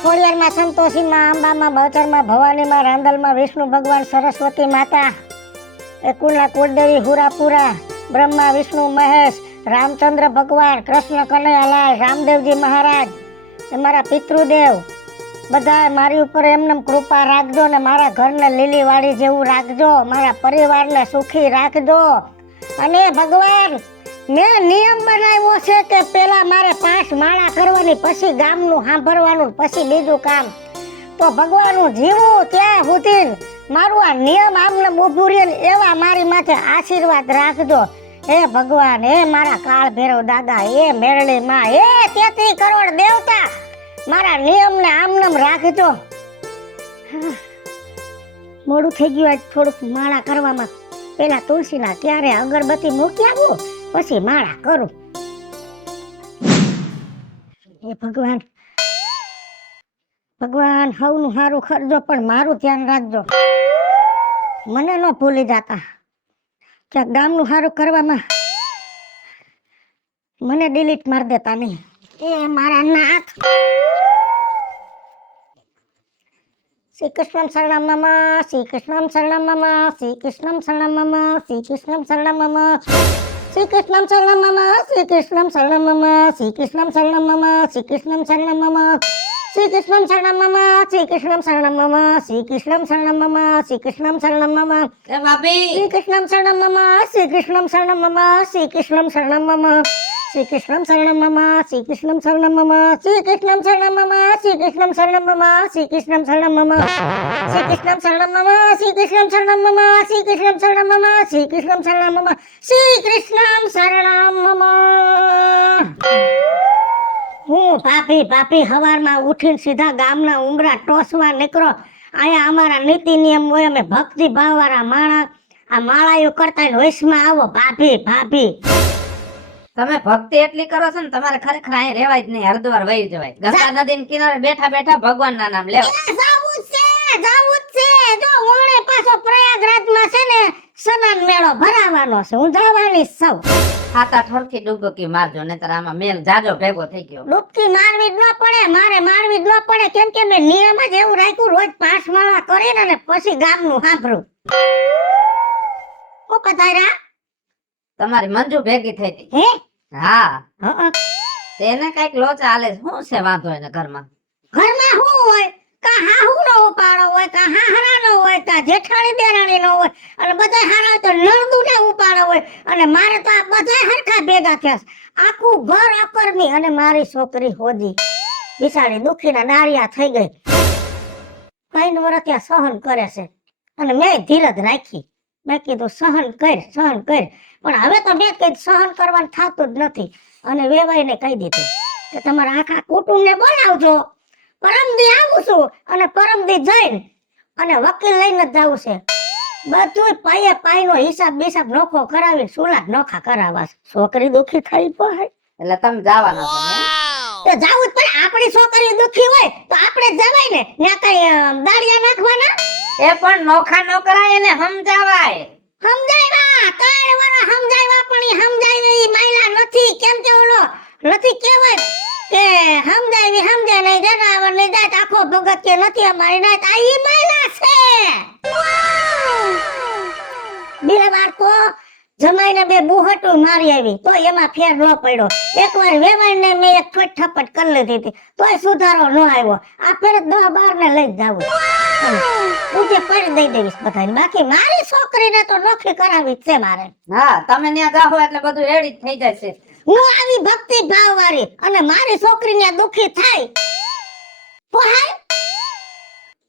ખોડિયારમાં, સંતોષીમાં, અંબામાં, બહુચરમાં, ભવાનીમાં, રાંદલમાં, વિષ્ણુ ભગવાન, સરસ્વતી માતા, એ કુલના કુળદેવી, હુરાપુરા, બ્રહ્મા, વિષ્ણુ, મહેશ, રામચંદ્ર ભગવાન, કૃષ્ણ કનૈયાલાલ, રામદેવજી મહારાજ, એ મારા પિતૃદેવ, બધા મારી ઉપર એમને કૃપા રાખજો ને મારા ઘરને લીલી વાડી જેવું રાખજો, મારા પરિવારને સુખી રાખજો. અને ભગવાન, મેં નિયમ બનાવ્યો છે કે પેલા મારે 5 માળા કરવાની, પછી ગામનું સાંભળવાનું, પછી બીજું કામ. તો ભગવાન, હું જીવું ત્યાં સુધી મારું આ નિયમ આમને ઊભું રહે ને એવા મારી માથે આશીર્વાદ રાખજો. હે ભગવાન, હે મારા કાળ ભૈરવ દાદા, હે મેરળી માં, હે 33 કરોડ દેવતા, મારા નિયમને આમનામ રાખજો. મોડું થઈ ગયું આજ થોડુંક માળા કરવામાં. પેલા તુલસીના ક્યારે અગરબત્તી મૂકી આવું, પછી માળા કરું. હે ભગવાન, ભગવાન હવનું સારું કરજો, પણ મારું ધ્યાન રાખજો. મને ન ભૂલી જાતા કે ગામનું સારું કરવામાં મને ડિલીટ મારી દેતા નહીં. એ મારા નાથ. શ્રી કૃષ્ણ શરણમ મમ, શ્રી કૃષ્ણ શરણમ મમ, શ્રી કૃષ્ણ શરણમ મમ, શ્રી કૃષ્ણ શરણમ મમ, શ્રી કૃષ્ણ શરણમ મમ, શ્રી કૃષ્ણ શરણમ મમ, શ્રી કૃષ્ણ શરણમ મમ, શ્રી કૃષ્ણ શરણમ મમ, શ્રી કૃષ્ણ શરણમ મમ, શ્રી કૃષ્ણ શરણમ મમ, શ્રી કૃષ્ણ શરણમ મમ, શ્રી કૃષ્ણ શરણમ મમ, એ ભાભી શ્રી કૃષ્ણ શરણમ મમ, શ્રી કૃષ્ણ શરણમ મમ, શ્રી કૃષ્ણ શરણમ મમ, શ્રી કૃષ્ણ શરણમ મમ, શ્રી કૃષ્ણ શરણમ મમ, શ્રી કૃષ્ણ શરણમ મમ, શ્રી કૃષ્ણ શરણમ મમ, શ્રી કૃષ્ણ શરણમ મમ, શ્રી કૃષ્ણ શરણમ મમ, શ્રી કૃષ્ણ શરણમ મમ, શ્રી કૃષ્ણ શરણમ મમ, શ્રી કૃષ્ણ શરણમ મમ, શ્રી કૃષ્ણ શરણમ મમ. હું ભાભી હવારમાં ઉઠીને સીધા ગામના ઉમરા ટોસવા નીકળો. અહીંયા અમારા નીતિ નિયમ હોય, અમે ભક્તિ ભાવવાળા માણસ. આ માળાયું કરતા વૈશમાં આવો ભાભી. તમે ભક્તિ એટલી કરો છો ને, તમારે ખરેખર અહીં રહેવાય જ નહીં, હરિદ્વાર વહી જવાય. ગંગા નદી કિનારે બેઠા બેઠા ભગવાન ના નામ લેવા. જાવું જ છે. જો ઓણે પાછો પ્રયાગરાજમાં છે ને સ્નાન મેળો ભરાવાનો છે, હું જવાની છું. હાથા ઠોરથી ડૂબકી મારજો, નહીતર આમાં મેલ જાજો ભેગો થઈ ગયો. ડૂબકી મારવી જ ન પડે, મારે મારવી જ ન પડે, કેમ કે મેં નિયમ જ એવું રાખ્યું, રોજ 5 માળા કરીને ને પછી ગામનું સાંભળું. ઓ પધાર્યા. તમારી મંજુ ભેગી થઈ હતી. હે હા, તેને કઈક લોચા હાલે છે. શું છે વાંધો એને ઘરમાં? ઘરમાં શું હોય? કા હાહુનો ઉપાડો હોય, કા હાહરાનો હોય, કા જેઠાણી દેરાણીનો હોય, અને બધા હારા તો નણદુને ઉપાડો હોય, અને મારે તો આ બધા હરખા ભેગા થયા છે. આખું ઘર અકર્મી, અને મારી છોકરી હોજી બિચારી દુખીના નારિયા થઈ ગઈ. 3 વર્ષ ત્યાં સહન કરે છે, અને મેં ધીરજ રાખી. મેં કીધું સહન કર, પણ હવે તો મેં કીધું સહન કરવાનું થતું જ નથી. અને વેવાઈને કહી દીધું કે તમારા આખા કુટુંબને બોલાવજો, પરમદી આવું છું, અને પરમદી જઈને અને વકીલ લઈને જ જવું છે. બધું પાયનો હિસાબ નોખો કરાવી સુલાદ નોખા કરાવવા. છોકરી દુખી થઈ પડે એટલે તમે જવાના છો ને? તો જાવું જ પડે. આપણી છોકરી દુખી હોય તો આપણે જવાય ને, ત્યાં કઈ દાડિયા નાખવાના? એ પણ નોખા નો કરાય, એને સમજાવાય. સમજાવ્યા 3 વર્ષ સમજાવ્યા, પણ ઈ સમજાવી માયલા નથી. કેમ કે ઓલો નથી કહેવાય કે સમજાય નહીં જનાવર ની જાત આખો ભગત કે નથી અમારી નાત. આ ઈ માયલા છે. બે વાર તો જમાઈને 2 બુહટું મારી આવી, તો એમાં ફેર ન પડ્યો. એકવાર વેવાઈને મેં એક થપ્પટ કરી લીધી હતી, તોય સુધારો ન આવ્યો. આ ફેર 10-12 ને લઈ જાવું. ઉજે પડી દઈ દેવીશ બધાને. બાકી મારી છોકરીને તો નોખી કરાવી જ છે મારે. હા, તમે ત્યાં જાઓ એટલે બધું રેડી થઈ જાય છે. હું આવી ભક્તિ ભાવ વાળી, અને મારી છોકરીને દુખી થાય પોહાય.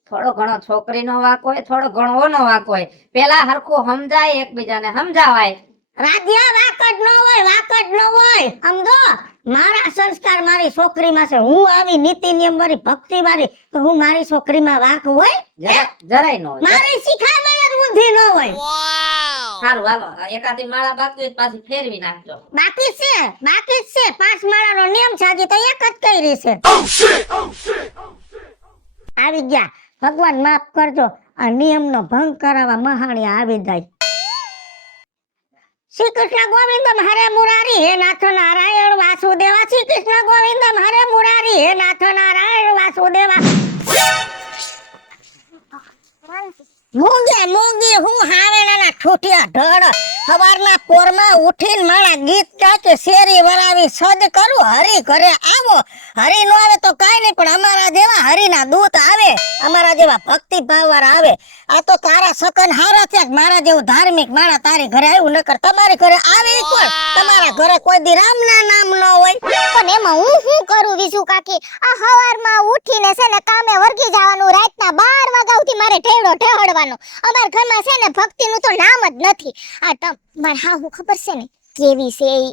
થોડો ઘણો છોકરીનો વાંક હોય, થોડો ઘણો ઓનો વાંક હોય. પેલા હરખું સમજાય, એકબીજાને સમજાવાય. રાજ્યા વાક જ ન હોય. સમજો, મારા સંસ્કાર મારી છોકરીમાં છે. હું આવી નીતિ નિયમ વાળી ભક્તિ વાળી, તો હું મારી છોકરીમાં વાક હોય? જરાય ન હોય. મારી શીખામણ જ બુદ્ધિ ન હોય. સારું, હાલો એકાદી માળા બાકી હોય પાછી ફેરવી નાખજો. બાકી જ છે 5 માળાનો નિયમ છે, હજી તો એક જ કરી છે. આવી ગયા. ભગવાન માફ કરજો, આ નિયમનો ભંગ કરાવવા મહાણિયા આવી જાય. શ્રી કૃષ્ણ ગોવિંદમ હરે મુરારી હે નાથ નારાયણ વાસુદેવા શ્રી કૃષ્ણ ગોવિંદમ હરે મુરારી હે નાથ નારાયણ વાસુદેવા મૂંગી હું હાવેણાના ઠૂઠિયા ઢળ સવારના પોરમાં ઉઠીને મારા ગીત ગાકે શેરી વરાવી સજ કરું હરી ઘરે આવો હરી નો આવે તો કાઈ નહીં પણ અમારા જેવા હરીના દૂત આવે અમારા જેવા ભક્તિ ભાવવાળા આવે આ તો તારા સકન હારા છે મારા જેવું ધાર્મિક માણા તારી ઘરે આવ્યું નકર તમારી ઘરે આવે કોણ તમારા ઘરે કોઈ દી રામના નામ ન હોય પણ એમાં હું શું કરું વિશુ કાકી આ હવારમાં ઉઠીને છે ને કામે વર્ગી જવાનું રાતના 12 વાગ્યા સુધી મારે ઠેડો ઠહડવાનો અમાર ઘરમાં છે ને ભક્તિનું તો નામ જ નથી આ માર હા હું ખબર છે ને કેવી છે ઈ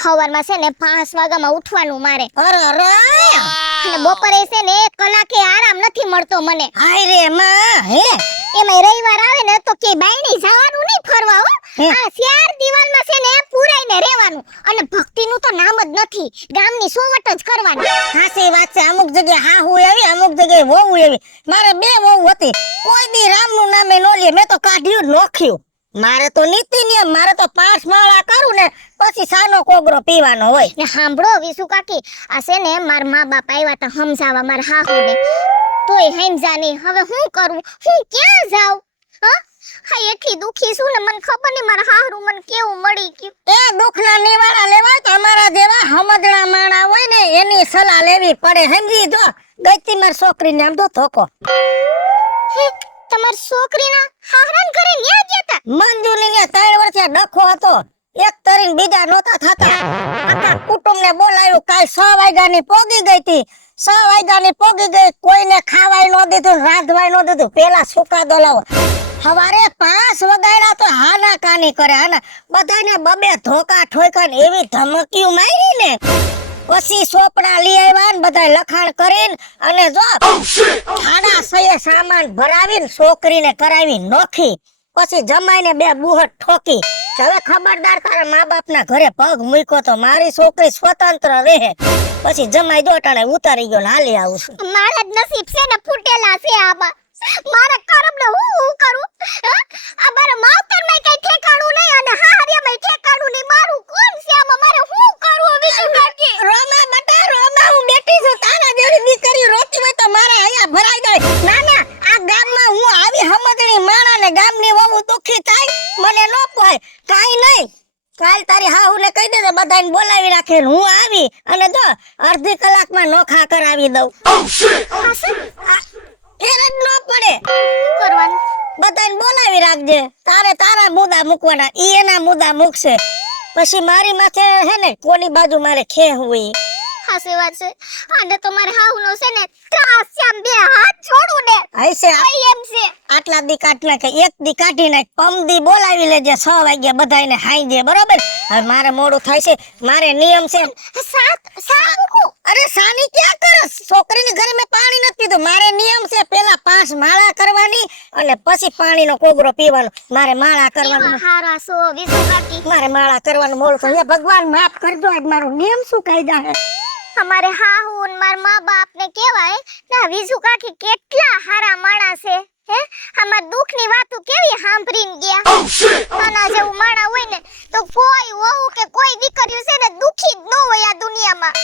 હવારમાં છે ને 5 વાગ્યામાં ઉઠવાનું મારે અરે રે અને બપોરે છે ને 1 કલાકે આરામ નથી મળતો મને હાય રે માં હે એમાં રવિવાર આવે ને તો કે બાયણી જવાનું નહીં ફરવા હો આ ચાર દિવાલમાં છે ને પુરાઈને રહેવાનું અને ભક્તિનું તો નામ જ નથી ગામની સોવટ જ કરવાની સાચી વાત છે અમુક જગ્યાએ હા હું એવી અમુક જગ્યાએ વહુ એવી મારે 2 વહુ હતી કોઈ દી રામનું નામે નો લે મેં તો કાઢ્યું નોખ્યું મારે તો નીતિ નિયમ મારે તો 5 માળા કરું ને પછી સાનો કોગરો પીવાનો હોય ને સાંભળો વિશુ કાકી આ છે ને માર મા બાપ આવ્યા તા સમજાવવા માર હાહુને તોય સમજા નહીં હવે હું કરું હું ક્યાં જાઉં હા એટલી દુખી છું ને મને ખબર નહીં મારા હાહરું મને કેવું મળી ગયું એ દુખના નિવારા લેવાય તો અમારા જેવા સમજણા માણા હોય ને એની સલાહ લેવી પડે સમજી જો ગઈતી માર છોકરીને આમ તો ધોકો હે તમાર છોકરીના હાહરાન ઘરે ન્યા ગયા તા મંજુલીને 3 વર્ષે ડખો હતો એક તરીને બીજા નહોતા થતા આખા કુટુંબને બોલાવ્યું કાલ 6 વાગ્યાની પોગી ગઈ હતી 6 વાગ્યાની પોગી ગઈ કોઈને ખાવાય ન દીધું રાંધવાય ન દીધું પેલા સુકાદો લાવો સવારે 5 વગાડ્યા તો હાના કાની કરે હાના બધાને બબે ધોકા ઠોકા ને એવી ધમકીઓ મારી ને પછી સોપડા લઈ આવ્યા ને બધા લખાણ કરીને અને જો ખાડા સયે સામાન ભરાવીને છોકરીને કરાવી નોખી પછી જમાઈને 2 બુહટ ઠોકી હવે ખબરદાર તારા મા બાપના ઘરે પગ મૂક્યો તો મારી છોકરી સ્વતંત્ર રહે પછી જમાઈ દોટાણે ઉતારી ગયો ને હાલી આવું છું મારા જ નસીબ છે ને ફૂટેલા છે આમાં મારા કરમને હું કરું આ મારા માવતરમાં કઈ ઠેકાણું નહીં અને હાહરિયામાં ઠેકાણું નહીં મારું કોણ છે આમાં મારે હું કરું વિશુ કાકી રોમા બટા રોમા હું બેઠી છું તારા જેવી દીકરી રોતી હોય તો મારા અહીંયા ભરાઈ જાય ના ના આ ગામમાં હું આવી સમજણી માણાને ગામની વહુ દુખી થાય મને ન પોય કાઈ નહીં કાલ તારી હાહુને કહી દેજે બધાને બોલાવી રાખે હું આવી અને જો અડધી કલાકમાં નોખા કરાવી દઉં ફેર જ ન પડે કરવાનું બધાને બોલાવી રાખજે તારે તારા મુદ્દા મૂકવાના ઈ એના મુદ્દા મૂકશે પછી મારી માથે હે ને કોની બાજુ મારે ખેહવું ઈ હાસી વાત છે અને તમારે હાહુનો છે ને ત્રાસ છે આમ 2 હાથ છોડું ને હશે કઈ એમ છે આટલા દી કાઢ નાખે એક દી કાઢી નાખ પમદી બોલાવી લેજે 6 વાગ્યા બધાને હાઈ બરોબર હવે મારે મોડું થાય છે મારે નિયમ છે સાકુ અરે સાની ક્યાં કરસ છોકરીની ઘરે મેં પાણી નથી પીધું મારે નિયમ છે પેલા 5 માળા કરવાની અને પછી પાણીનો કોગરો પીવાનો મારે માળા કરવાનું હારા સો વિશુ કાકી મારે માળા કરવાનું મોડું થાય ભગવાન માફ કરજો આજ મારો નિયમ શું કહી જાય અમારે હાહુ ને માર મા બાપ ને કહેવાય ના વિશુ કાકી કેટલા હારા માણસ છે હે અમાર દુખની વાતો કેવી સાંભળીને ગયા આના જેવું માણા હોય ને તો કોઈ વહુ કે કોઈ દીકરીઓ છે ને દુખી જ ન હોય આ દુનિયામાં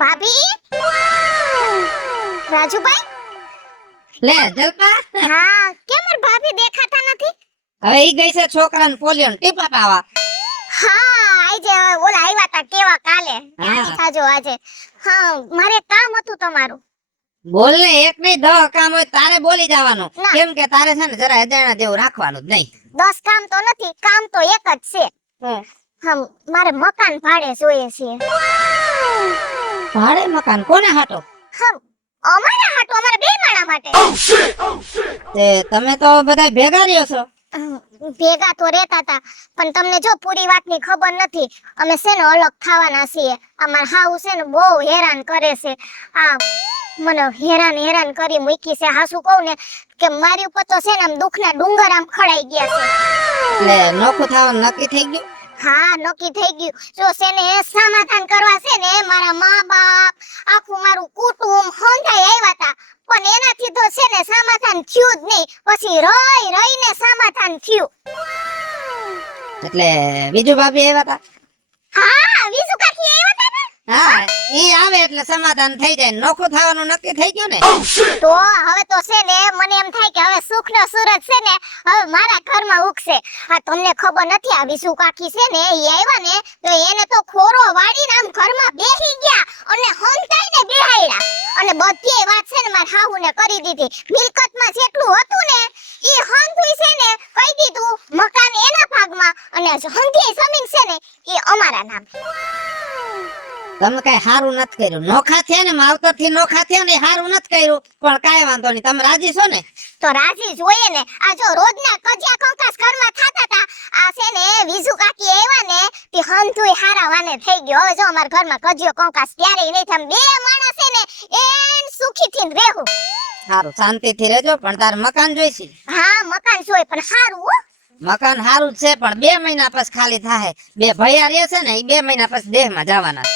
ભાભી રાજુભાઈ લે જલપા હા કેમ માર ભાભી દેખાતા નથી હવે ઈ ગઈ છે છોકરાને પોલિયો ટીપા પાવા હા આજે ઓલા આવ્યા તા કેવા કાલે હા. સાજો આજે હા મારે કામ હતું તમારું બોલ ને એક નહીં 10 કામ હોય તારે બોલી જવાનું ના. કેમ કે તારે છે ને જરા અજાણા જેવું રાખવાનું જ નહીં 10 કામ તો નથી કામ તો એક જ છે હમ મારે મકાન ભાડે જોઈએ છે ભાડે મકાન કોને હાટો હમ અમારા હાટુ અમારા બે માણા માટે તે તમે તો બધા ભેગા રહ્યો છો ભેગા તો રહેતા હતા પણ તમને જો પૂરી વાતની ખબર નથી અમે છે ને અલગ થવાના છીએ અમાર હાઉ છે ને બહુ હેરાન કરે છે આ મને હેરાન કરી મૂકી છે. હાસુ કહું ને કે મારી ઉપર તો છે ને આમ દુઃખના ડુંગર આમ ખડાઈ ગયા છે. એટલે નોખું થવાનું નક્કી થઈ ગયું. હા, નક્કી થઈ ગયું. જો છે ને સમાધાન કરવા છે ને મારા મા બાપ આખું મારું કુટુંબ હંધાઈ આવ્યા હતા, પણ એનાથી તો છે ને સમાધાન થયું જ નહીં. પછી રહીને સમાધાન થયું. એટલે બીજું ભાભી આવ્યા હતા. હા, વિસુ કાકી આવ્યા હતા ને. હા, ઈ આવે એટલે સમાધાન થઈ જાય. નોખું થવાનું નક્કી થઈ ગયું ને. તો હવે તો છે ને મને એમ થાય કે હવે સુખનો સૂરજ છે ને હવે મારા ઘરમાં ઉગશે. આ તમને ખબર નથી, આ વિસુ કાકી છે ને ઈ આવ્યા ને તો એને તો ખોરો વાળીને આમ ઘરમાં બેસી ગયા અને હંતાઈને બેહાડ્યા. અને બધી વાત છે ને મારા હાહુને કરી દીધી. મિલકતમાં જેટલું હતું ને ઈ હંતુઈ છે ને કહી દીધું મકાન એના ભાગમાં અને હંધી જમીન છે ને ઈ અમારા નામે. તમે કઈ હારું નથી કર્યું. નોખા થયા ને માવતર થી નોખા થયા ને હારું નથી કર્યું, પણ કાઈ વાંધો નહીં. તમે રાજી છો ને? તો રાજી જોઈએ ને. આ જો રોજના કજિયા કંકાસ ઘરમાં થાતા તા, આ છે ને વિસુ કાકી આવ્યા ને તે હંધુય હારા વાને થઈ ગયો. હવે જો અમારા ઘરમાં કજિયો કંકાસ ક્યારેય નહીં થાય. બે માણસ છે ને એન સુખીથી રહેવું. હારું, શાંતિથી રહેજો. પણ તાર મકાન જોઈશે. હા, મકાન જોઈ પણ હારું હો. મકાન હારું જ છે, પણ 2 મહિના પછી ખાલી થાય. 2 ભૈયા રહેશે ને, એ 2 મહિના પછી દેહમાં જવાના.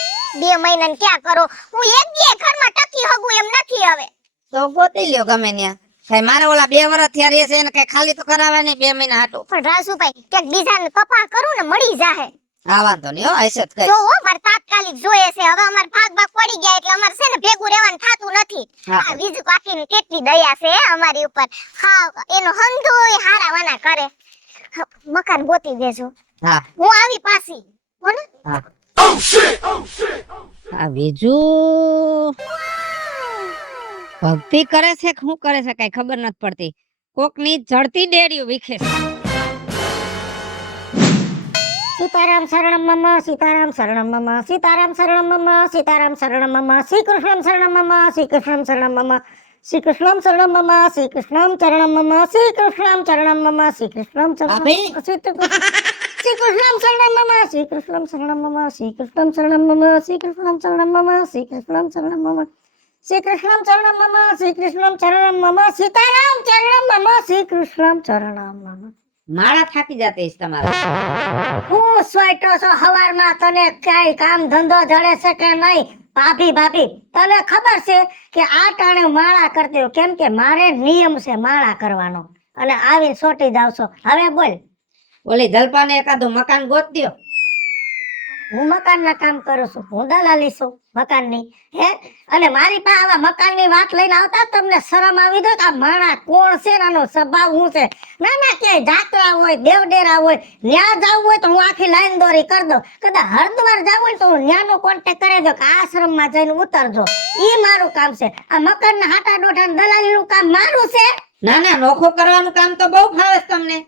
2 મહિનાને ક્યાં કરો? હું એક બે ઘરમાં ટકી હગું એમ નથી હવે. તો ગોતી લ્યો ગમે ત્યાં. કઈ મારે ઓલા 2 વર્ષ થયા રહેશે એને કઈ ખાલી તો કરાવવા નહીં 2 મહિના હાટું. પણ રાજુભાઈ ક્યાંક બીજાને કપા કરું ને મળી જાહે. હા, વાંધો નહીં હો. હશે જ કઈ. જો હો મારે તાત્કાલિક જોઈએ છે. હવે અમાર ભાગ પડી ગયા એટલે અમારે છે ને ભેગું રહેવાનું થાતું નથી. હા. આ વિજુ કાકીની કેટલી દયા છે અમારી ઉપર. હા, એનો હંધોય હારા વાના કરે. મકાન ગોતી દેજો. હા હું આવી પાછી હો ને. હા. આ બીજું ભક્તિ કરે છે કે શું કરે છે કઈ ખબર નથી પડતી. કોક ની જડતી ડેરીઓ વિખે છે. સીતારામ શરણમ મમ સીતારામ શરણમ મમ સીતારામ શરણમ મમ સીતારામ શરણમ મમ શ્રી કૃષ્ણ શરણમ મમ શ્રી કૃષ્ણ શરણમ મમ શ્રી કૃષ્ણ શરણમ મમ શ્રી કૃષ્ણ ચરણમ મમ શ્રી કૃષ્ણ ચરણમ મમ શ્રી કૃષ્ણ ચરણમ શ્રી કૃષ્ણ શરણમ મમ શ્રી કૃષ્ણ શરણમ મમ શ્રી કૃષ્ણ શરણમ મમ શ્રી કૃષ્ણ શરણમ મમ શ્રી કૃષ્ણ શરણમ મમ શ્રી કૃષ્ણ ચરણમ મમ શ્રી કૃષ્ણ ચરણમ મમ સીતારામ ચરણમ મમ શ્રી કૃષ્ણ ચરણમ મમ. માળા થાકી જતી છે તમારે. હું સ્વેટો છો હવારમાં તને કઈ કામ ધંધો જડે છે કે નહીં? ભાભી તને ખબર છે કે આ ટાણે માળા કરતી હોય કેમ કે મારે નિયમ છે માળા કરવાનો અને આવીને સોટી જાવ છો. હવે બોલ. ઓલી જલપાને એકાદું મકાન ગોત દ્યો. હું મકાનના કામ કરું છું, હું દલાલી છું મકાનની. હે અને મારી પાસે આવા મકાનની વાત લઈને આવતા તમને શરમ આવી દો કે આ માણા કોણ છે ને આનો સ્વભાવ શું છે? ના ક્યાંય જાત્રા હોય દેવડેરા હોય ન્યા જવું હોય તો હું આખી લાઈન દોરી કરી દઉં. કદાચ હરિદ્વાર જવું હોય તો હું ન્યાનો કોન્ટેક્ટ કરી દઉં કે આશ્રમમાં જઈને ઉતરજો. ઈ મારું કામ છે. આ મકાનના હાટા ડોઠા દલાલીનું કામ મારું છે. ના નોખું કરવાનું કામ તો બહુ ફાવે છે તમને.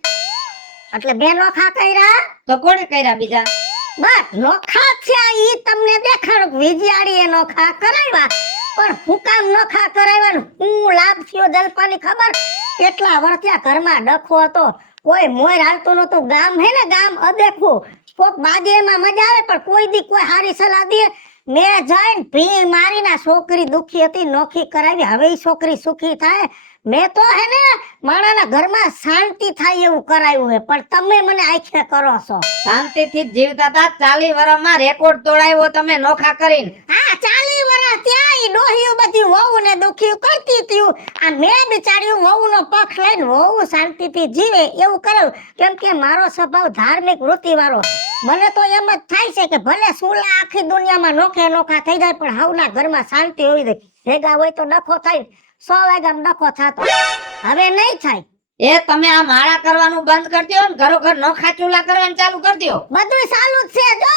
એટલે બે નોખા કર્યા તો કોણે કર્યા બીજા? બસ નોખા છે ઈ તમને દેખાડું. વિજયાડી એ નોખા કરાવ્યા પણ હું કામ નોખા કરાવ્યા હું લાભ થયો જલપાની ખબર? કેટલા વર્ષ ઘરમાં ડખો હતો, કોઈ મોર હાલતું નતું. ગામ હે ને ગામ અદેખું કોક બાદીમાં મજા આવે પણ કોઈ દી કોઈ હારી સલાહ દે. મેં જઈને ભી મારીના છોકરી દુખી હતી નોખી કરાવી. હવે ઈ છોકરી સુખી થાય. મેં તો હે ને માણાના ઘરમાં શાંતિ થાય એવું કરાયું હે પણ તમે મને આંખે કરો છો. શાંતિથી જ જીવતા હતા. 40 વર્ષમાં રેકોર્ડ તોડાવ્યો તમે નોખા કરીને. હા 40 વર્ષ ત્યાં ઈ ડોહિયું બધી વહુ ને દુખ્યું કરતી હતી. આ મેં બિચાર્યું વહુ નો પક્ષ લઈને વહુ શાંતિથી જીવે એવું કર્યું કેમ કે મારો સ્વભાવ ધાર્મિક વૃત્તિ વાળો. મને તો એમ જ થાય છે કે ભલે સુલા આખી દુનિયામાં નોખા થઈ જાય પણ હવના ઘરમાં શાંતિ હોવી જોઈએ. ભેગા હોય તો ડખો થાય 100 વાગ્યામાં ડખો થતો. હવે નહીં થાય. એ તમે આ માળા કરવાનું બંધ કરી દો ને ઘરો ઘર નોખા ચૂલા કરવાનું ચાલુ કરી દો. બધું ચાલુ જ છે. જો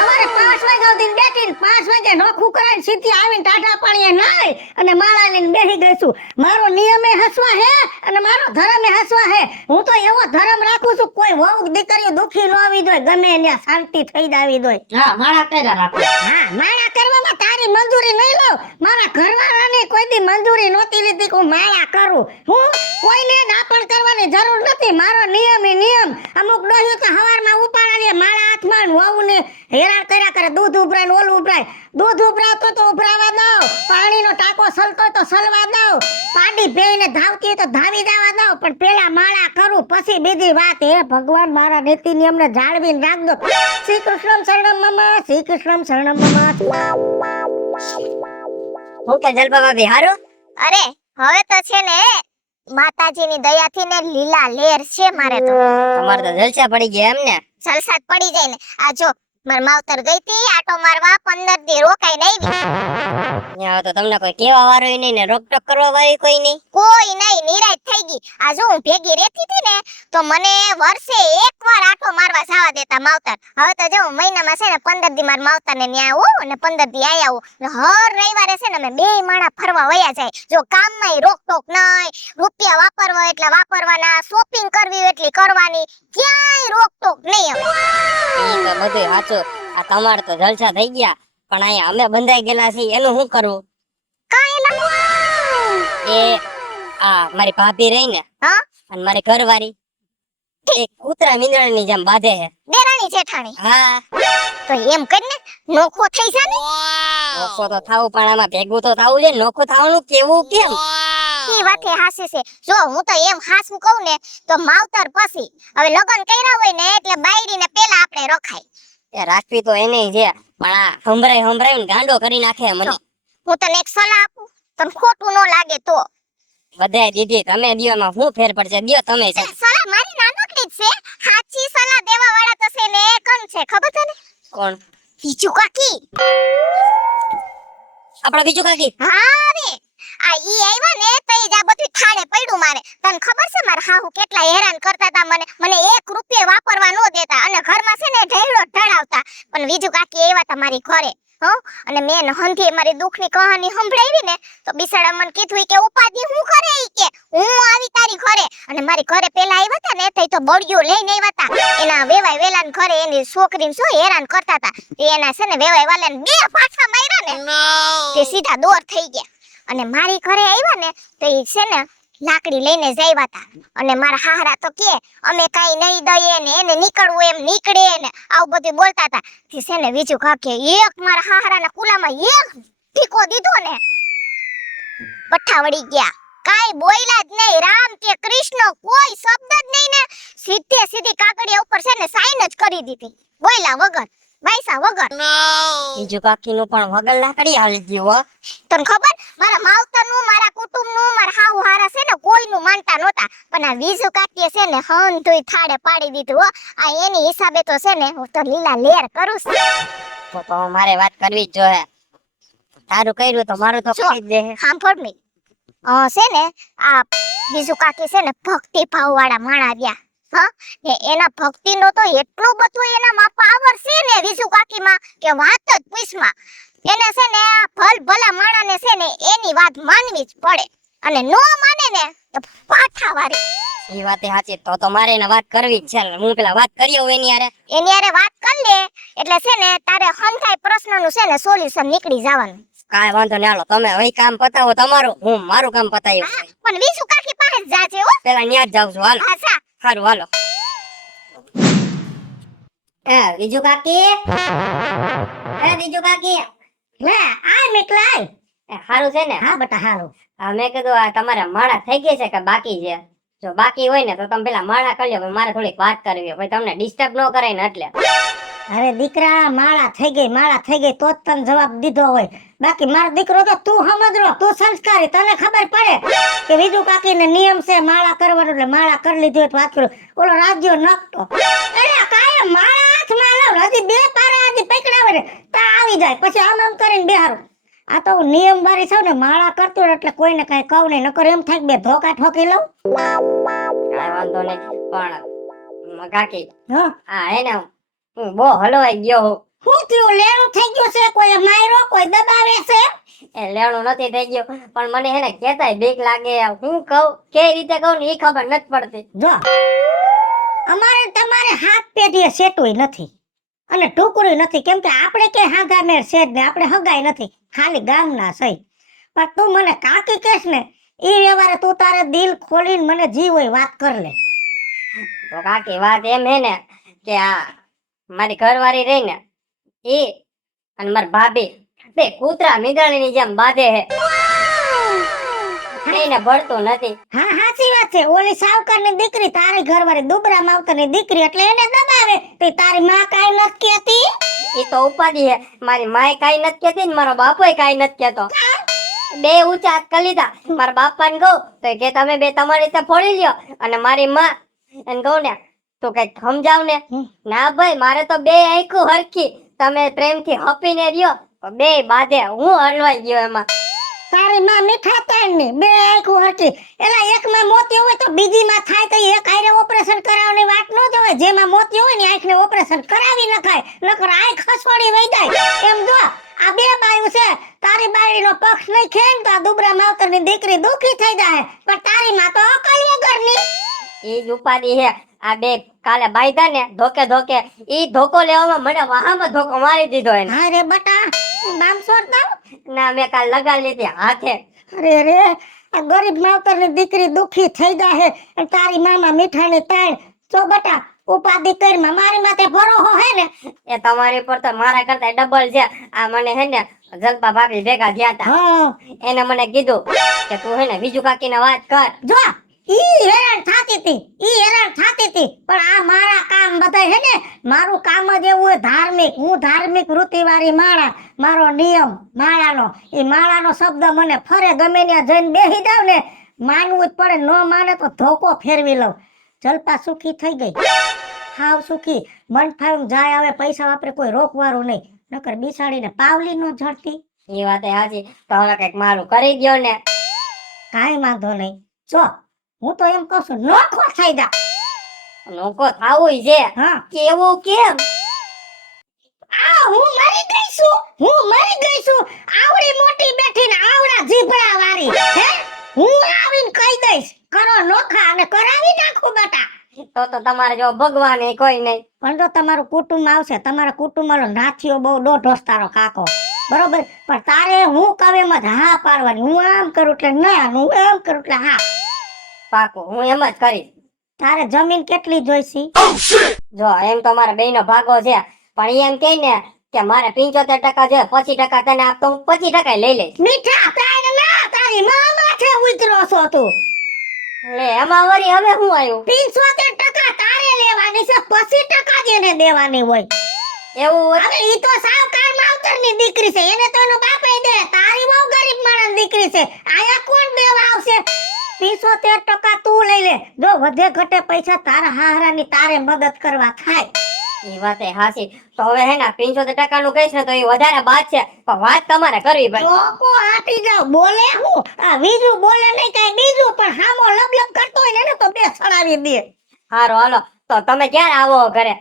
અમારે 5 વાગ્યા સુધી બેઠીને 5 વાગે નોખું કરાવીને સીધી આવીને ટાટા પાણીએ નાઈ અને માળા લઈને બેસી ગઈશું. મારો નિયમે હસવા હે અને મારો ધર્મે હસવા હે. હું તો એવો ધર્મ રાખું છું કોઈ વહુ દીકરીઓ દુખી ન આવી જોઈએ, ગમે ત્યાં શાંતિ થઈ જાવી જોઈએ. હા માળા કર્યા રાખો. હા માળા કરવામાં તારી મંજૂરી નહીં લઉં. મારા ઘરવાળાની કોઈ દી મંજૂરી નહોતી લીધી કે હું માળા કરું. હું કોઈને ના પણ કરવાની જરૂર નથી. મારો નિયમ ઈ નિયમ. અમુક ડોહ્યું તો હવારમાં ઉપાડા લે માળા હાથમાં વહુને હેરાન કર્યા કરે. દૂધ ઉભરાય ને ઓલું ઉભરાય. દૂધ ઉભરાવતો તો ઉભરાવા દો, પાણી સલવા દઉં, પાડી ભેઈને ધાવતી હોય તો ધાવી જવા દઉં, પણ પેલા માળા કરું પછી બીજી વાત. હે ભગવાન, મારા નીતિ નિયમને જાળવીને રાખજો. શ્રી કૃષ્ણ શરણમ મમ, શ્રી કૃષ્ણ શરણમ મમ. હું કે જલપા ભાભી હારું? અરે હવે તો છે ને માતાજીની દયાથી ને લીલા લેર છે મારે તો. તમારે તો જલસા પડી ગયા એમ ને? જલસાત પડી જાય ને. આ જો માર માવતર ગઈ તી આટો મારવા, 15 દી રોકાઈ નહીં. ત્યાં તો તમને કોઈ કેવા વાળો નહીં ને રોકટોક કરવા વાળી કોઈ નહીં? કોઈ નહીં, નિરાશ થઈ ગઈ. આ જો હું ભેગી રહેતી હતી ને તો મને વર્ષે એકવાર આટો મારવા જવા દેતા માવતર. હવે તો જો મહિનામાં છે ને 15 દી માર માવતરને ન્યા આવું અને 15 દી આયા આવું. હર રવિવારે છે ને અમે બે માણા ફરવા વયા જાય. જો કામમાંય રોકટોક નહીં, રૂપિયા વાપરવા એટલા વાપરવાના, શોપિંગ કરવી હોય એટલી કરવાની, ક્યાંય રોકટોક નહીં. ઈ તો બધું સાચું. આ તમારે તો જલસા થઈ ગયા, પણ અહીંયા અમે બંધાઈ ગયેલા છીએ એનું શું કરવું? એ આ મારી ભાભી રહી ને હા અને મારી ઘરવાળી એ કૂતરા મીંદડાની જેમ બાંધે છે. દેરાણી જેઠાણી. હા, તો એમ કરીને નોખો થઈ જા ને. નોખો તો થાવું, પણ આમાં ભેગું તો થાવું છે. નોખો થવાનું કેવું કેમ? ઈ વાતે હાસી છે. જો હું તો એમ હાસું કહું ને તો માવતર પછી હવે લગન કર્યા હોય ને એટલે બાયડીને પેલા આપણે રખાય. એ રાખવી તો એને છે, પણ આ હંભરાઈ ને ગાંડો કરી નાખે મને. હું તને એક સલાહ આપું, તને ખોટું ન લાગે તો. બધાય દીધી, તમે દ્યો એમાં શું ફેર પડશે? દ્યો તમે છે. સલાહ મારી નાનકડી જ છે. સાચી સલાહ દેવા વાળા તો છે ને કોણ છે ખબર તને? કોણ? બીજુ કાકી. આપડા બીજું કાકી? હા રે, આ ઈ આવ્યા ને તઈ જ આ બધું ઠાડે પડ્યું મારે. તને ખબર છે મારા હાહુ કેટલા હેરાન કરતા હતા મને. મને 1 રૂપિયો વાપરવા ન દેતા અને ઘરમાં છે ને ઢેડો ઢળાવતા. પણ બીજું કાકી આવ્યા તા મારી ઘરે. અને મેં હંધી મારી દુઃખની કહાની સંભળાવી ને તો બિસાડા મને કીધું કે ઉપાધિ હું કરે ઈ કે હું આવી તારી ઘરે. અને મારી ઘરે પેલા આવ્યા હતા ને તઈ તો બળિયો લઈને આવ્યા હતા. એના વેવાય વેલાન ઘરે એની છોકરીને શું હેરાન કરતા હતા. તે એના છે ને વેવાય વાલાને 2 પાછા માર્યા ને તે સીધા દોર થઈ ગયા. અને મારી ઘરે આવ્યા ને તો ઈ છે ને લાકડી લઈને જ આવ્યા હતા. અને મારા હાહરા તો કે અમે કાઈ નહીં દઈએ ને એને નીકળવું એમ નીકળે ને આવું બધું બોલતા હતા. તે છે ને બીજું કાકે એક મારા હાહરાના કુલામાં એક ઠીકો દીધો ને પઠ્ઠા વળી ગયા. કાઈ બોલ્યા જ નહીં, રામ કે કૃષ્ણ કોઈ શબ્દ જ નહીં ને સીધે સીધી કાકડિયા ઉપર છે ને સાઈન જ કરી દીધી, બોલ્યા વગર, પૈસા વગર. બીજું કાકી નું પણ વગર લાકડી હાલી ગયું હો. તને ખબર મારા માવતરનું, મારા કુટુંબનું, મારા હાહુ હારા છે ને કોઈનું માનતા નહોતા. પણ આ બીજું કાકીએ છે ને હંધુય થાળે પાડી દીધું હો. આ એની હિસાબે તો છે ને હું તો લીલા લેર કરું છું. તો મારે વાત કરવી જ જોઈએ. તારું કર્યું તો મારું તો કરી જ દે. સાંભળ મી, છે ને આ બીજું કાકી છે ને ભક્તિ ભાવ વાળા માણા આવ્યા. હા, ને એના ભક્તિનો તો એટલું બધું એનામાં પાવર છે ને વિસુ કાકીમાં કે વાત જ પૂછમાં. એને છે ને આ ભલ ભલા માણાને છે ને એની વાત માનવી જ પડે અને નો માને ને તો પાઠા વાળી. એ વાત સાચી. તો મારે એને વાત કરવી જ છે. હું પેલા વાત કરી આવું એની હારે વાત કર લે એટલે છે ને તારે હંધાય પ્રશ્નનું છે ને સોલ્યુશન નીકળી જવાનું. કાઈ વાંધો નહીં, હાલો તમે હવે કામ પતાવો તમારું, હું મારું કામ પતાવ્યું. પણ વિસુ કાકી પાસે જ જાજે હો. પેલા ન્યા જ જાઉં છું. હાલો. હા સા. હારું હાલો. બીજું કાકી, બીજું કાકી લે આ નીકળાય. હારું છે ને? હા બેટા હારું. હા, મેં કીધું આ તમારે માળા થઈ ગઈ છે કે બાકી છે? જો બાકી હોય ને તો તમે પેલા માળા કરી લો, મારે થોડીક વાત કરવી હોય, તમને ડિસ્ટર્બ ન કરે ને એટલે. અરે દીકરા, માળા થઈ ગઈ તો જ તને જવાબ દીધો હોય. બાકી મારો દીકરો તો તું સમજરો, તું સંસ્કારી, તને ખબર પડે કે વિજુ કાકીને નિયમ છે માળા કરવાનો એટલે માળા કરી લીધી હોય તો વાત કરું. ઓલો રાજ્યો નકતો એટલે કાયમ માળા હાથમાં લઉં, હજી 2 પારા હજી પકડાવે ને તા આવી જાય, પછી આમ કરીને બેહારું. આ તો હું નિયમ વાળી છું ને, માળા કરતો એટલે કોઈને કઈ કહું નહીં, નકર એમ થાય કે 2 ધોકા ઠોકી લઉં. કાંઈ વાંધો નહીં, પણ કાકી હા હા હે ને હું બહુ હલવાઈ ગયો હું. શું થયું? લેણું થઈ ગયું છે? કોઈ માર્યો, કોઈ દબાવે છે? એ લેણું નથી થઈ ગયું, પણ મને હે ને કેતાય બીક લાગે. હું કહું કઈ રીતે કહું ને એ ખબર નથી પડતી. જો અમારે તમારે હાથ પેઢીએ સેટુય નથી અને ઢોકળું નથી, કેમ કે આપણે કે હાંધામેર છે જ ને, આપણે હગાઈ નથી, ખાલી ગામના સહી. પણ તું મને કાકી કહેશ ને એ વ્યવહારે તું તારે દિલ ખોલીને મને જી હોય વાત કર લે. તો કાકી વાત એમ હે ને કે આ મારી ઘરવાળી રહી ને એ અને મારી ભાભી બે કૂતરા મીંદડાની જેમ બાંધે હે. એને ભળતું નથી. હા સાચી વાત છે. ઓલી સાવકારની દીકરી તારી ઘરવાળી દુબરા માવતરની દીકરી એટલે એને દબાવે. તે તારી માં કાઈ નથી કહેતી. એ તો ઉપાધિ હે. મારી માય કાઈ નથી કહેતી ને મારો બાપોય કાઈ નથી કહેતો. બે ઊંચા હાથ કરી લીધા. મારા બાપાને કહું તો કે તમે બે તમારી રીતે ફોડી લ્યો, અને મારી માં એને કહું ને તો કઈક સમજાવ ને. ના ભાઈ, મારે તો બે આંખું હરખી, તમે પ્રેમથી હપીને રહ્યો તો બે બાધે. હું હલવાઈ ગયો એમાં. તારી માં મીઠા તાણની બે આંખું હરખી. એલા એકમાં મોતી હોય તો બીજીમાં થાય તો એક આયરે ઓપરેશન કરાવવાની વાત ન જોવે. જેમાં મોતી હોય ને આંખને ઓપરેશન કરાવી નખાય, નકર આંખ ખસવાડી વઈ જાય. એમ જો આ બે બાયું છે. તારી બાયડીનો પક્ષ નહીં ખેન તો આ દુબરા માવતરની દીકરી દુખી થઈ જાય, પણ તારી માં તો અકલ વગરની. ઈ જ ઉપાધિ હે. આ બે કાલે બાયધા ને ધોકે ધોકે, ઈ ધોકો લેવામાં મને વાહામાં ધોકો મારી દીધો એને. હા રે બટા, બામ છોડતા. ના, મેં કાલ લગાડી લીધી હાથે. અરે રે, આ ગરીબ માવતરની દીકરી દુખી થઈ જાય અને તારી મામા મીઠાની તાણ. જો બટા ઉપાધિ કરીમાં મારી માથે ભરોહો હે ને. એ તમારી પર તો મારા કરતા ડબલ છે. આ મને હે ને જલપા ભાભી ભેગા થયા હતા. હા એને મને કીધું કે તું હે ને બીજું કાકીને વાત કર. જો ઈ હેરાન થાતી હતી, પણ આ મારા કામ બધાય હે ને, મારું કામ જ એવું હોય ધાર્મિક. હું ધાર્મિક વૃત્તિવાળી માળા. મારો નિયમ માળાનો, ઈ માળાનો શબ્દ મને ફરે ગમે ત્યાં જઈને બેહી જાવ ને માનવું જ પડે. ન માને તો ધોકો ફેરવી લઉં. જલપા સુખી થઈ ગઈ, હાવ સુખી. મન ફાયું જાય આવે, પૈસા વાપરે કોઈ રોકવાળું નહીં. નકર બિસાડીને પાવલી નો ઝડતી. એ વાત હાચી. તો હવે કઈક મારું કરી દ્યો ને. કાંઈ વાંધો નહીં. જો હું તો એમ કહું છું નોખો થઈ જા. નોકો થાવું છે. હા કેવું કેમ? આ હું મરી ગઈ છું. આવડી મોટી બેઠીને આવડા જીભડા વાળી. હે હું આવીને કહી દઈશ કરો નોખા અને કરાવી નાખું બેટા. તો તમારે જો ભગવાન એ કોઈ નહીં. પણ જો તમારું કુટુંબ આવશે, તમારા કુટુંબનો નાથીઓ બહુ દોઢોસ તારો કાકો, બરોબર, પણ તારે હું કહું એમ જ હા પાડવાની. હું આમ કરું એટલે ના, હું એમ કરું એટલે હા. પાકું હું એમ જ કરીશ. તારે જમીન કેટલી જોઈશી? જો એમ તો મારા બેયનો ભાગો છે, પણ એમ કહે ને કે મારે 75% જોઈએ, 25% તને આપતો હું 25% લઈ લઈશ. મીઠા તારે ના, તારી મામા છે ઉતરો છો તું. લે એમાં વળી હવે હું આવ્યું? 75% તારે લેવાની છે, 25% જ એને દેવાની હોય. એવું હોય? હવે ઈ તો સાવકાર માવતરની દીકરી છે, એને તો એનો બાપે દે. તારી બહુ ગરીબ માણસ દીકરી છે, આયા કોણ દેવા આવશે? 75% તું લઈ લે. જો વધે ઘટે પૈસા તારા હાહરાની તારે મદદ કરવા થાય. એ વાત એ હાચી. તો હવે હે ને 75% નું કહીશ ને તો એ વધારે બાદ છે, પણ વાત તમારે કરવી પડે. લોકો આટી જાવ બોલે હું આ બીજું બોલે નહીં કઈ બીજું, પણ હામો લબલબ કરતો હોય ને એને તો બે સડાવી દે. હારું હાલો, તો તમે ક્યારે આવો ઘરે?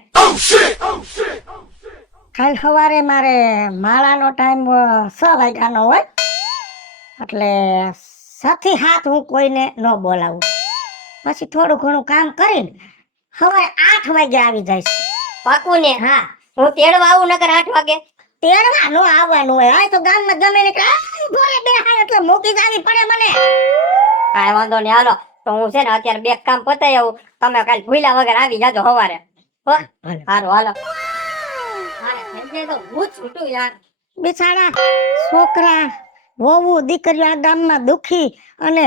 કાલ સવારે મારે માળાનો ટાઈમ 6 વાગ્યાનો હોય, એટલે 6 થી 7 હું કોઈને ન બોલાવું. પછી થોડું ઘણું કામ કરીને સવારે 8 વાગે આવી જઈશ. પાકું ને? હા હું તેડવા આવું નકર 8 વાગે? તેડવા નો આવવાનું હોય. આ તો ગામમાં ગમે ને ભોરે બેહાય એટલે મૂકી જાવી પડે મને. કાંઈ વાંધો નહીં. હાલો તો હું છે ને અત્યારે બે કામ પતાઈ આવું, તમે કાલ ભૂલ્યા વગર આવી જાજો સવારે. હો હારું હાલો. તો હું છૂટું યાર. બિચારા છોકરા વહુ દીકરીઓ આ ગામમાં દુખી, અને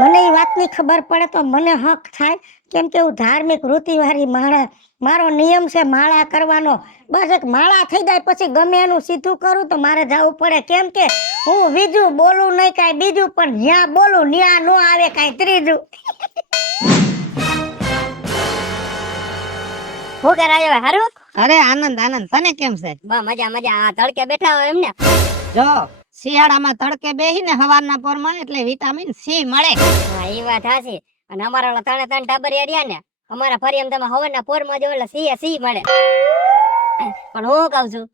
મને એ વાતની ખબર પડે તો મને હક થાય. કેમ કે હું ધાર્મિક વૃત્તિવાળી માળા, મારો નિયમ છે માળા કરવાનો. બસ એક માળા થઈ જાય પછી ગમે એનું સીધું કરું તો મારે જવું પડે. કેમ કે હું બીજું બોલું નહીં કાંઈ બીજું, પણ જ્યાં બોલું ત્યાં નો આવે કાંઈ ત્રીજું. હું કરાયો હારું? અરે આનંદ આનંદ, તને કેમ છે? બા મજા મજા. આ તડકે બેઠા હોય એમને? જો શિયાળામાં તડકે બેહીને હવારના પોરમાં એટલે વિટામિન સી મળે. હા એ વાત હાચી. અને અમારા ઓલા 3 ટાબરિયા રહ્યા ને, અમારા ફરી એમ તમે હવારના પોરમાં જો એટલે સી મળે. પણ હું કહું છું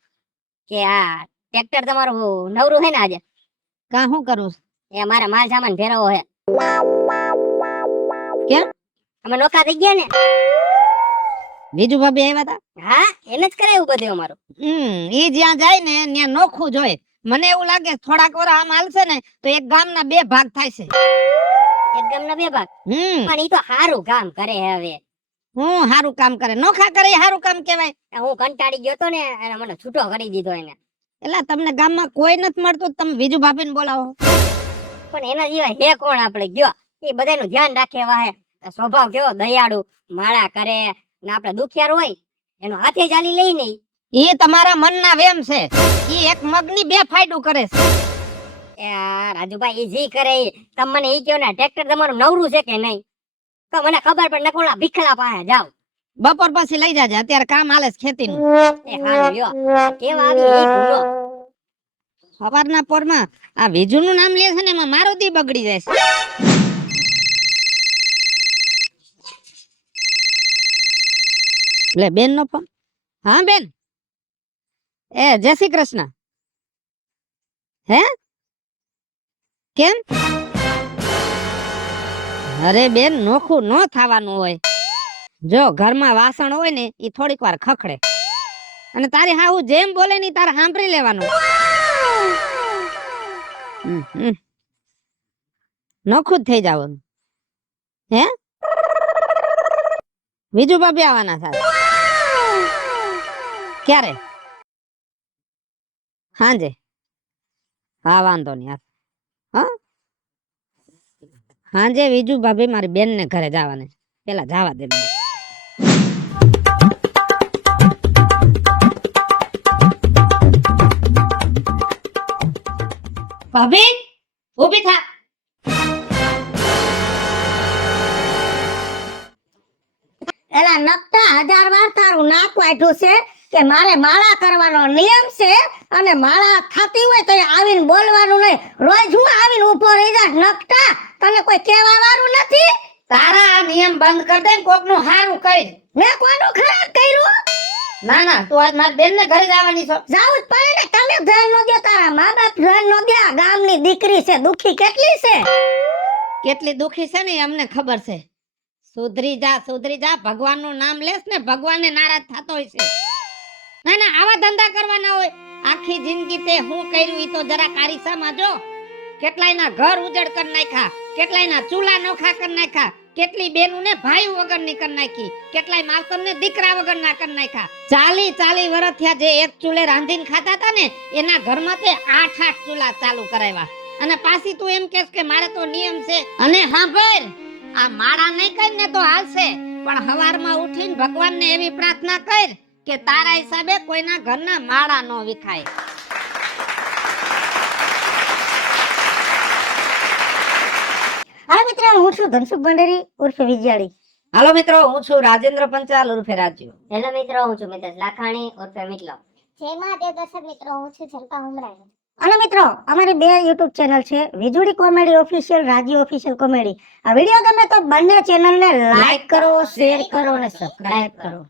કે આ ટ્રેક્ટર તમારું નવરું હે ને આજે? કા શું કરું? એ મારા માલ સામાન ભેરવો હે. કેમ? અમે નોખા થઈ ગયા ને. બીજું ભાભી આવ્યા હતા? હા એને જ કરાયું બધું અમારું. ઈ જ્યાં જાય ને ત્યાં નોખું જોઈએ. મને એવું લાગે થોડાક વાર આમ હાલશે ને તો એક ગામના 2 ભાગ થાય છે. એક ગામના 2 ભાગ? પણ ઈ તો સારું કામ કરે હવે. હું સારું કામ કરે? નોખા કરે એ સારું કામ કહેવાય? હું કંટાળી ગયો તો ને એને મને છૂટો કરી દીધો એને. એટલે તમને ગામમાં કોઈ નથી મળતું, તમે બીજું ભાભીને બોલાવો. પણ એના જેવા હે કોણ આપણે ગયો એ બધાનું ધ્યાન રાખે વાહે સ્વભાવ કેવો દયાળુ માળા કરે ને આપણે દુખિયાર હોય એનો હાથે ચાલી લઈ નહીં. ઈ તમારા મનના વેમ છે. ઈ એક મગની બે ફાયદું કરે છે. એ આ રાજુભાઈ ઈ જી કરે ઈ તમે મને ઈ કહો ને ટ્રેક્ટર તમારું નવરું છે કે નહીં તો મને ખબર પડે નકોલા ભીખલા પાસે જાવ. બપોર પછી લઈ જાજે, અત્યારે કામ હાલે છે ખેતીનું. એ હારું લ્યો કેવા આવી ઈ ભૂલો. સવારના પોરમાં આ વિજુનું નામ લે છે ને એમાં મારો દી બગડી જાય છે. લે બેન નો ફોન. હા બેન, એ જય શ્રી કૃષ્ણ. હે કેમ? અરે બેન, નોખું ન થવાનું હોય. જો ઘરમાં વાસણ હોય ને ઈ થોડીક વાર ખખડે અને તારી હાહુ જેમ બોલે ને તારે સાંભળી લેવાનું. નોખું જ થઈ જવાનું. હે વિજુ ભાભી આવવાના સાથે ક્યારે? હાંજે? હા વાંધો નહીં. હા હાંજે વિજુ ભાભી મારી બેન ને ઘરે જવાને પેલા જવા દે. ભાભી ઊભી થા. એલા નકટા 1000 વાર તારું નાક વાઢ્યું છે કે મારે માળા કરવાનો નિયમ છે અને માળા થતી હોય તો આવીને બોલવાનું નહીં. રોજ હું આવીને ઊભો રહી જા નકટા, તને કોઈ કહેવા વાળું નથી. તારા આ નિયમ બંધ કર દે, કોક નું હારું કઈ. મેં કોઈનું ખરાબ કર્યું? ના ના, તું આજ મારી બેન ને ઘરે જવાની છો. જાવું જ પડે ને, તમે ધ્યાન નો દે, તારા મા બાપ ધ્યાન નો દે. આ ગામની દીકરી છે, દુખી કેટલી છે. કેટલી દુખી છે ને એ અમને ખબર છે. સુધરી જા. ભગવાન નું નામ લેસ ને ભગવાન નારાજ થતો હોય છે. ના ના, આવા ધંધા કરવાના હોય. આખી જિંદગી તે હું કર્યું ઈ તો જરા કારીસામાં જો. કેટલાયના ઘર ઉજળ કરી નાખ્યા, કેટલાયના ચૂલા નોખા કરી નાખ્યા, કેટલી બેનું ને ભાઈ વગર ની કરી નાખી, કેટલાય માવતર ને દીકરા વગર ના કરી નાખ્યા. 40 વર્ષ થયા જે એક ચૂલે રાંધીને ખાતા હતા ને એના ઘરમાં તે 8 ચૂલા ચાલુ કરાવ્યા. અને પાછી તું એમ કહેશ કે મારે તો નિયમ છે. અને હા ભાઈ, આ માળા નહીં કર ને તો હાલશે, પણ હવારમાં ઉઠીને ભગવાનને એવી પ્રાર્થના કર કે તારા હિસાબે કોઈના ઘરના માળા ન વિખાય. હા મિત્રો, હું છું ધનસુખ ભંડેરી ઉર્ફે વિજયાળી. હાલો મિત્રો, હું છું રાજેન્દ્ર પંચાલ ઉર્ફે રાજ્યો. હેલો મિત્રો, હું છું મિતેશ લાખાણી ઉર્ફે મિતલો. જય મહાદેવ દર્શક મિત્રો, હું છું જલપા ઉમરાણી. અને મિત્રો, અમારી 2 YouTube ચેનલ છે, વીજળી કોમેડી ઓફિશિયલ, રાજ્ય ઓફિશિયલ કોમેડી. આ વિડીયો ગમે તો બંને ચેનલને લાઈક કરો, શેર કરો અને સબસ્ક્રાઇબ કરો.